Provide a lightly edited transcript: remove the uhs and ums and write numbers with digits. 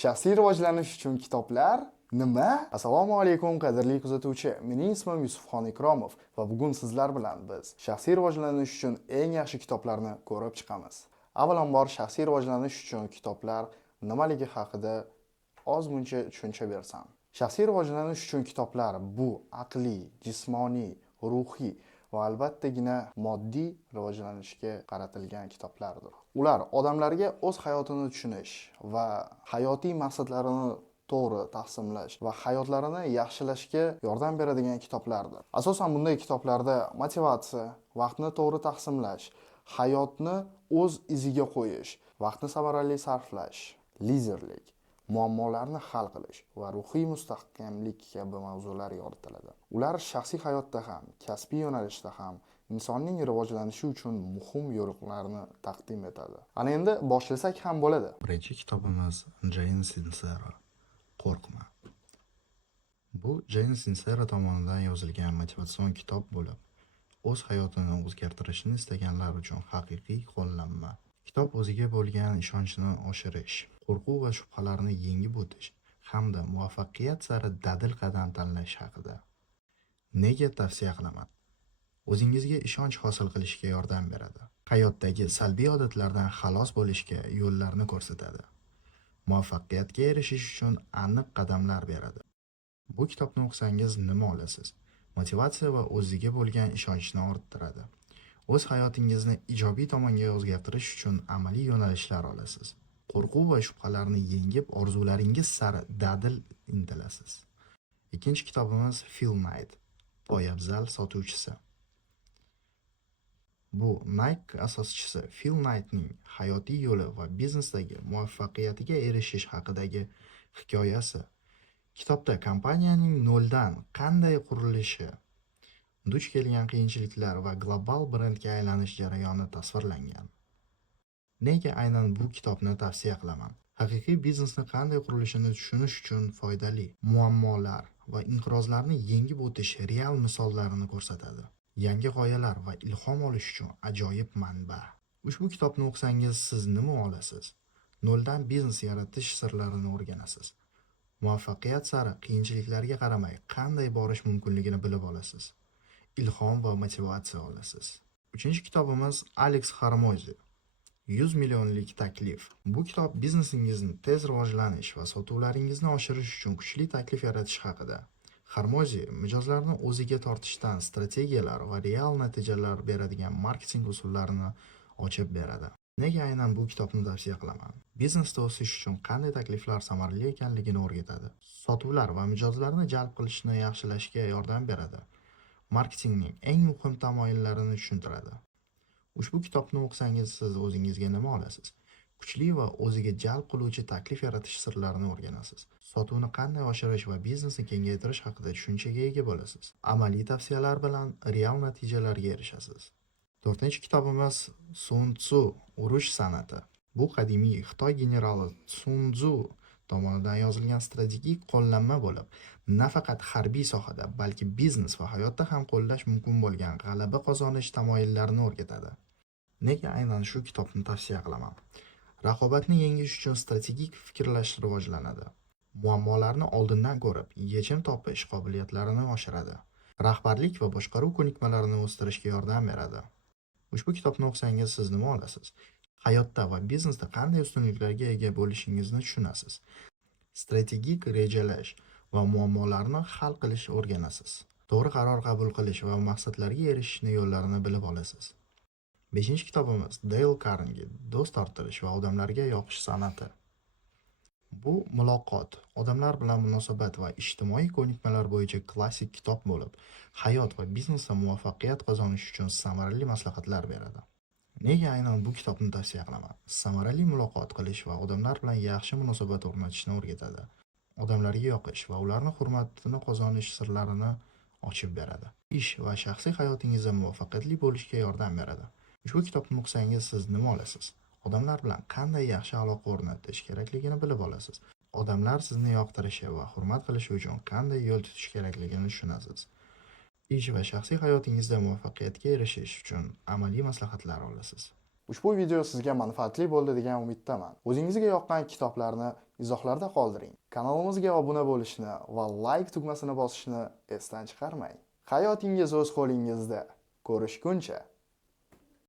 Shaxsiy rivojlanish uchun kitoblar nima? Assalomu alaykum qadrli kuzatuvchi. Mening ismim Yusufxon Ikromov va bugun sizlar bilan biz shaxsiy rivojlanish uchun eng yaxshi kitoblarni ko'rib chiqamiz. Avvalambor shaxsiy rivojlanish uchun kitoblar nimaligi haqida ozmuncha tushuncha bersam. Shaxsiy rivojlanish uchun kitoblar bu aqliy, jismoniy, ruhiy va albattagina moddiy rivojlanishga qaratilgan kitoblardir. Ular odamlarga o'z hayotini tushunish va hayotiy maqsadlarini to'g'ri taqsimlash va hayotlarini yaxshilashga yordam beradigan kitoblardir. Asosan bunday kitoblarda motivatsiya, vaqtni to'g'ri taqsimlash, hayotni o'z iziga qo'yish, vaqtni samarali sarflash, liderlik, muammolarni hal qilish va ruhiy mustahkamlik kabi mavzular yoritiladi. Ular shaxsiy hayotda ham, kasbiy yo'nalishda ham insonning rivojlanishi uchun muhim yo'riqlarni taqdim etadi. Ana endi boshlasak ham bo'ladi. Birinchi kitobimiz Jane Sincero. Qo'rqma. Bu Jane Sincero tomonidan yozilgan motivatsion kitob bo'lib, o'z hayotini o'zgartirishni istaganlar uchun haqiqiy qo'llanma. Kitob o'ziga bo'lgan ishonchni oshirish, qo'rquv va shubhalarni yengib o'tish hamda muvaffaqiyat sari dadil qadam tanlash haqida. Nega tavsiya qilaman? O'zingizga ishonch hosil qilishga yordam beradi. Hayotdagi salbiy odatlardan xalos bo'lishga yo'llarni ko'rsatadi. Muvaffaqiyatga erishish uchun aniq qadamlar beradi. Bu kitobni o'qisangiz nima olasiz? Motivatsiya va o'ziga bo'lgan ishonchni orttiradi. O'z hayotingizni ijobiy tomonga o'zgartirish uchun amaliy yo'nalishlar olasiz. Qo'rquv va shubhalarni yengib, orzularingiz sari dadil intilasiz. Ikkinchi kitobimiz Phil Knight, poyabzal sotuvchisi. Bu Nike asoschisi Phil Knightning hayotiy yo'li va biznesdagi muvaffaqiyatiga erishish haqidagi hikoyasi. Kitobda kompaniyaning noldan qanday qurilishi, duch kelgan qiyinchiliklar va global brendga aylanish jarayoni tasvirlangan. Nega aynan bu kitobni tavsiya qilaman? Haqiqiy biznesni qanday qurilishini tushunish uchun foydali, muammolar va inqirozlarni yengib o'tish real misollarini ko'rsatadi. Yangi g'oyalar va ilhom olish uchun ajoyib manba. Ushbu kitobni o'qisangiz siz nima olasiz? Noldan biznes yaratish sirlarini o'rganasiz. Muvaffaqiyat sari qiyinchiliklarga qaramay qanday borish mumkinligini bilib olasiz. Ilhom va motivatsiya olasiz. Uchinchi kitobimiz Alex Hormozi, 100 millionlik taklif. Bu kitob biznesingizni tez rivojlanish va sotuvlaringizni oshirish uchun kuchli taklif yaratish haqida. Hormozi mijozlarni o'ziga tortishdan strategiyalar va real natijalar beradigan marketing usullarini ochib beradi. Nega aynan bu kitobni tavsiya qilaman? Biznesda o'sish uchun qanday takliflar samarali ekanligini o'rgatadi. Sotuvlar va mijozlarni jalb qilishni yaxshilashga yordam beradi. Marketingning eng muhim tamoyillarini tushuntiradi. Ushbu kitobni o'qisangiz siz o'zingizga nima olasiz? Kuchli va o'ziga jalb qiluvchi taklif yaratish sirlarini o'rganasiz. Sotuvni qanday oshirish va biznesni kengaytirish haqida tushunchaga ega bo'lasiz. Amaliy tavsiyalar bilan real natijalarga erishasiz. To'rtinchi kitobimiz Sun Tzu, urush san'ati. Bu qadimiy Xitoy generali Sun Tzu tomonidan yozilgan strategik qo'llanma bo'lib, nafaqat harbiy sohada, balki biznes va hayotda ham qo'llash mumkin bo'lgan g'alaba qozonish tamoyillarini o'rgatadi. Nega aynan shu kitobni tavsiya qilaman? Raqobatni yengish uchun strategik fikrlash rivojlanadi. Muammolarni oldindan ko'rib, yechim topish qobiliyatlarini oshiradi. Rahbarlik va boshqaruv ko'nikmalarini o'stirishga yordam beradi. Ushbu kitobni o'qisangiz siz nima olasiz? Hayotda va biznesda qanday ustunliklarga ega bo'lishingizni tushunasiz. Strategik rejalash va muammolarni hal qilish o'rganasiz. To'g'ri qaror qabul qilish va maqsadlarga erishishni yo'llarini bilib olasiz. Beshinchi kitobimiz Dale Carnegie, do'st orttirish va odamlarga yoqish san'ati. Bu muloqot, odamlar bilan munosabat va ijtimoiy ko'nikmalar bo'yicha klassik kitob bo'lib, hayot va biznesda muvaffaqiyat qozonish uchun samarali maslahatlar beradi. Nega aynan bu kitobni tavsiya qilaman? Samarali muloqot qilish va odamlar bilan yaxshi munosabat o'rnatishni o'rgatadi. Odamlarga yoqish va ularning hurmatini qozonish sirlarini ochib beradi. Ish va shaxsiy hayotingizda muvaffaqiyatli bo'lishga yordam beradi. Ushbu kitobni o'qisangiz siz nima olasiz? Odamlar bilan qanday yaxshi aloqa o'rnatish kerakligini bilib olasiz. Odamlar sizni yoqtirishi va hurmat qilishi uchun qanday yo'l tutish kerakligini tushunasiz. Ish va shaxsiy hayotingizda muvaffaqiyatga erishish uchun amaliy maslahatlar olasiz. Ushbu video sizga manfaatli bo'ldi degan umiddaman. O'zingizga yoqqan kitoblarni izohlarda qoldiring. Kanalimizga obuna bo'lishni va like tugmasini bosishni esdan chiqarmang. Hayotingiz o'z qo'lingizda. Ko'rishguncha